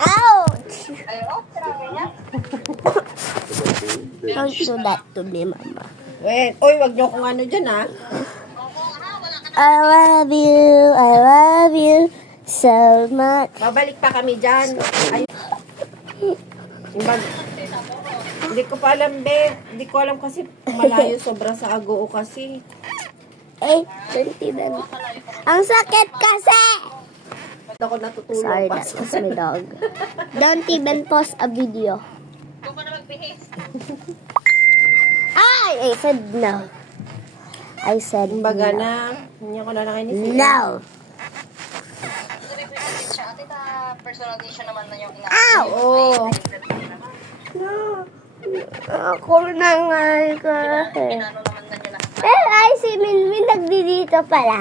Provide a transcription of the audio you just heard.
Ouch! Don't do that to me, Mama. Wait, oy, wag niyo kung ano dyan, ha? I love you so much. Babalik pa kami dyan. Ay, hindi ko pa alam, be. Hindi ko alam kasi malayo sobra sa Agoo kasi. Eh, 20 na. Ang sakit kasi! Ako natutulog Sorry, pa. that was my dog. Don't even post a video. I said no. I said Kumbaga no. na, hindi ko na nakinis. No. Personalization naman na yung Ow! Oo. Ako na nga kasi. inaano naman na nila. Ay, si Minmin nagdidito pala.